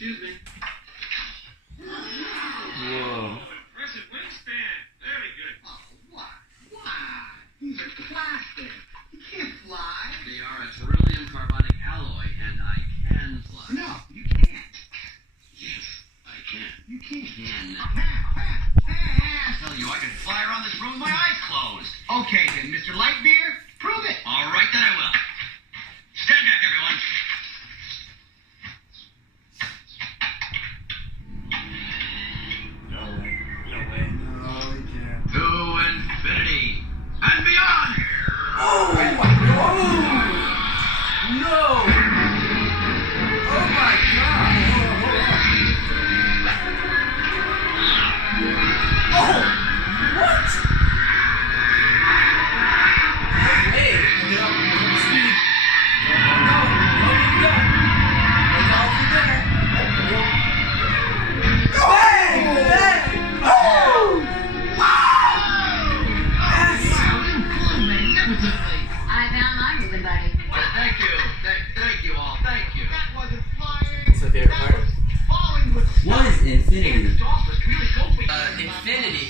Excuse me. Whoa. Impressive wingspan. Very good. Oh, what? Why? These are plastic. You can't fly. They are a beryllium carbonic alloy, and I can fly. No, you can't. Yes, I can. You can't. Can. I tell you, I can fly around this room with my eyes closed. Okay then, Mr. Lightbeer, prove it. All right, then I will. Stand back, everyone. No way. No way. No, you can't. To infinity and beyond. Oh my god! No! Oh my god! Oh! What? No way! Get up, speed! No, no, that's all for dinner! Bang! Bang! Oh! I found my moving buddy. Thank you. Thank you all. Thank you. That wasn't flying. What's the favorite part? Falling with What is infinity? Infinity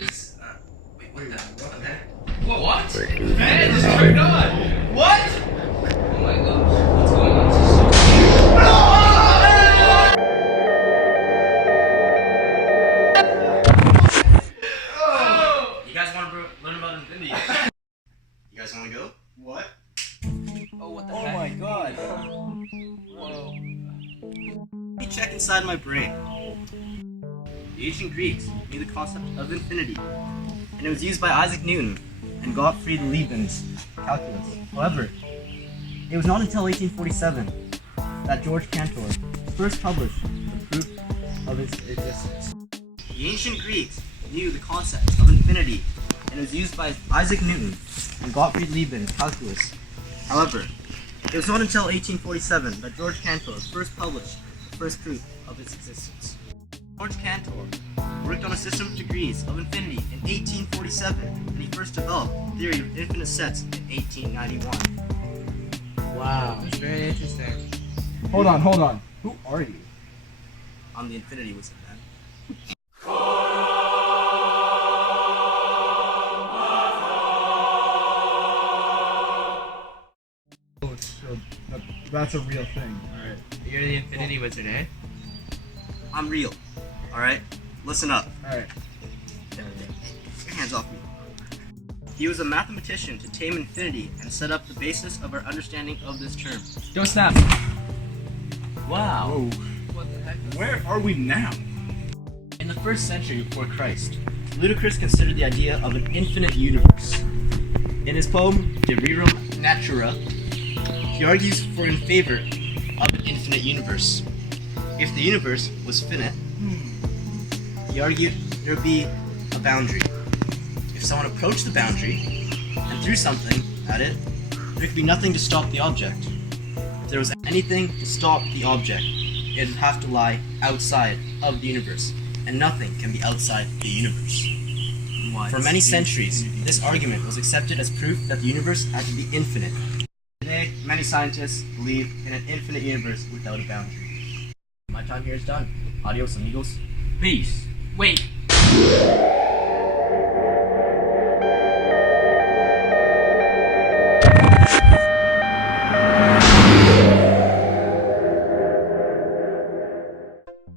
is. Wait, what the heck? What? Man, it just turned on! What? Oh my gosh, what's going on? You guys want to learn about infinity? You guys want to go? what? Oh, what the Oh heck? my god. Whoa. Let me check inside my brain. The ancient Greeks knew the concept of infinity, and it was used by Isaac Newton and Gottfried Leibniz's calculus. However, it was not until 1847 that George Cantor first published the proof of its existence. The ancient Greeks knew the concept of infinity, and it was used by Isaac Newton and Gottfried Leibniz's calculus. However, it was not until 1847 that George Cantor first published the first proof of its existence. George Cantor worked on a system of degrees of infinity in 1847, and he first developed the theory of infinite sets in 1891. Wow. That's very interesting. Hold on. Who are you? I'm the infinity wizard, man. Oh, so that's a real thing. Alright. You're the Infinity Wizard, eh? I'm real. Alright? Listen up. Alright. Get your hands off me. He was a mathematician to tame infinity and set up the basis of our understanding of this term. Don't snap. Wow. Whoa. What the heck? Where are we now? In the 1st century before Christ, Ludicrous considered the idea of an infinite universe. In his poem, De Rerum Natura, he argues for in favor of an infinite universe. If the universe was finite, he argued there would be a boundary. If someone approached the boundary and threw something at it, there could be nothing to stop the object. If there was anything to stop the object, it would have to lie outside of the universe, and nothing can be outside the universe. For many centuries, this argument was accepted as proof that the universe had to be infinite. Today, many scientists believe in an infinite universe without a boundary. My time here is done. Adios, amigos. Peace. Wait.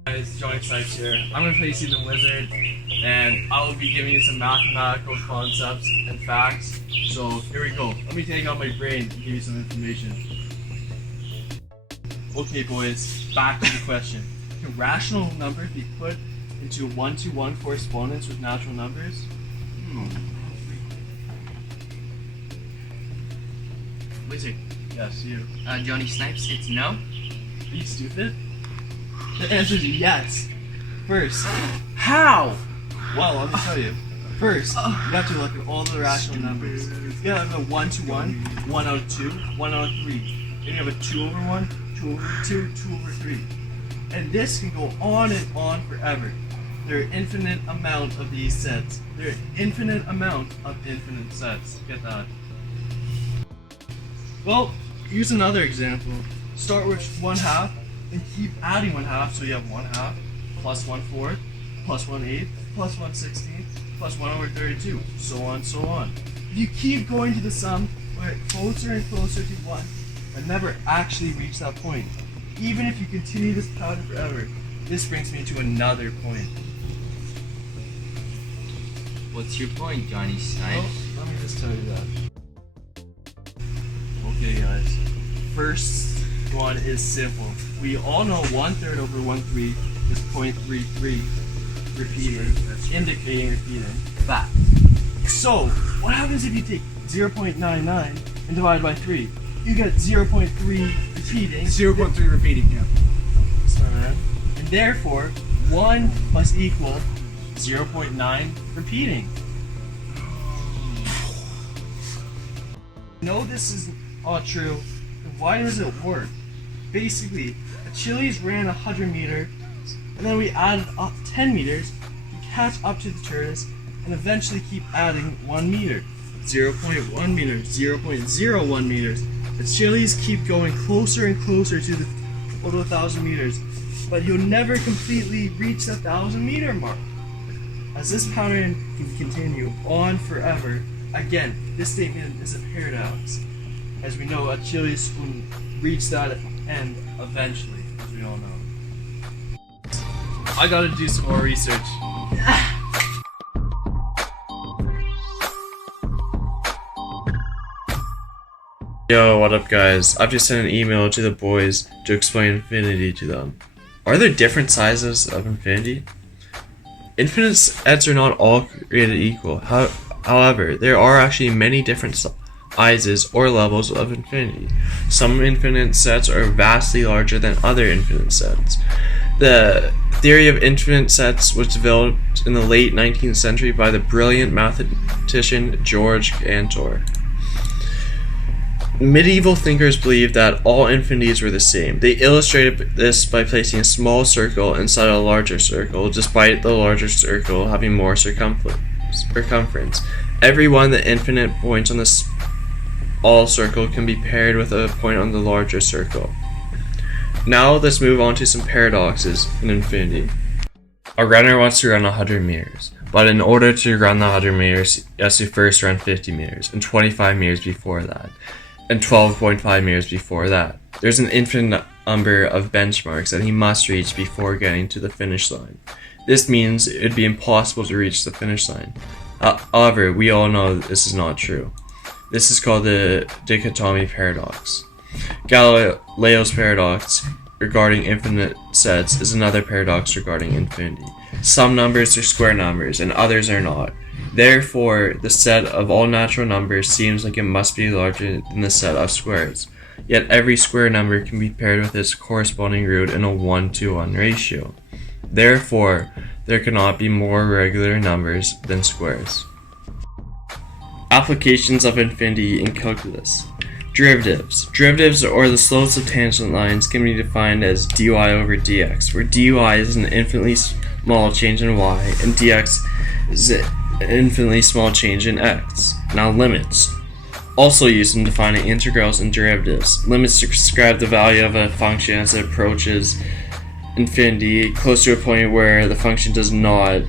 Guys, Johnny Sykes here. I'm going to play you the Wizard, and I will be giving you some mathematical concepts and facts. So here we go. Let me take out my brain and give you some information. Okay, boys, back to the question. Can rational numbers be put into one-to-one correspondence with natural numbers? Wizard. Yes, you. Johnny Snipes, it's no? Are you stupid? The answer is yes. First, how? Well, let me tell you. First, you have to look at all the rational numbers. You have a 1 to 1, 1 out of 2, 1 out of 3. Then you have a 2 over 1, 2 over 2, 2 over 3. And this can go on and on forever. There are infinite amount of these sets. There are infinite amount of infinite sets. Get that? Well, here's another example. Start with 1/2 and keep adding 1/2, so you have 1/2 plus 1/4 plus 1/8 plus 1/16 plus 1/32, so on, so on. If you keep going to the sum, we're closer and closer to 1, but never actually reach that point. Even if you continue this pattern forever, this brings me to another point. What's your point, Johnny Snipes? Let me just tell you that. Okay, guys. First one is simple. We all know 1/3 over 1/3 is 0.33 repeating, indicating repeating. Fact. So, what happens if you take 0.99 and divide by 3? You get 0.3 repeating. 0.3 repeating, yeah. And therefore, 1 must equal 0.9 repeating. No, this is all true. Then why does it work? Basically, Achilles ran 100 meters, and then we added up 10 meters to catch up to the tortoise, and eventually keep adding 1 meter. 0.1 meters, 0.01 meters. Achilles keep going closer and closer to the total 1,000 meters, but you'll never completely reach the 1,000 meter mark. As this pattern can continue on forever, again, this statement is a paradox. As we know, Achilles will reach that end eventually, as we all know. I gotta do some more research. Yo, what up guys? I've just sent an email to the boys to explain infinity to them. Are there different sizes of infinity? Infinite sets are not all created equal. However, there are actually many different sizes or levels of infinity. Some infinite sets are vastly larger than other infinite sets. The theory of infinite sets was developed in the late 19th century by the brilliant mathematician George Cantor. Medieval thinkers believed that all infinities were the same. They illustrated this by placing a small circle inside a larger circle, despite the larger circle having more circumference. Every one of the infinite points on the small circle can be paired with a point on the larger circle. Now let's move on to some paradoxes in infinity. A runner wants to run 100 meters, but in order to run the 100 meters, he has to first run 50 meters, and 25 meters before that, and 12.5 meters before that. There's an infinite number of benchmarks that he must reach before getting to the finish line. This means it would be impossible to reach the finish line. However, we all know that this is not true. This is called the dichotomy paradox. Galileo's paradox regarding infinite sets is another paradox regarding infinity. Some numbers are square numbers and others are not. Therefore, the set of all natural numbers seems like it must be larger than the set of squares. Yet every square number can be paired with its corresponding root in a 1-to-1 ratio. Therefore, there cannot be more regular numbers than squares. Applications of infinity in calculus. Derivatives. Derivatives, or the slopes of tangent lines, can be defined as dy over dx, where dy is an infinitely small change in y, and dx is an infinitely small change in x. Now limits. Also used in defining integrals and derivatives. Limits describe the value of a function as it approaches infinity, close to a point where the function does not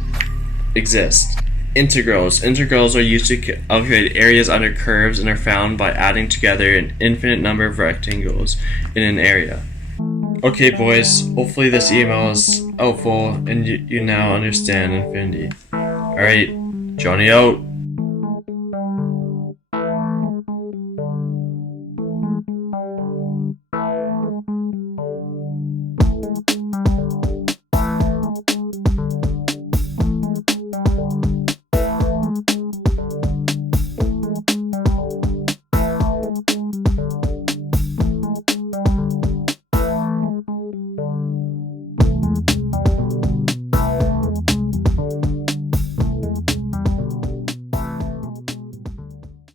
exist. Integrals. Integrals are used to calculate areas under curves and are found by adding together an infinite number of rectangles in an area. Okay boys, hopefully this email is helpful and you now understand infinity. Alright, Johnny out.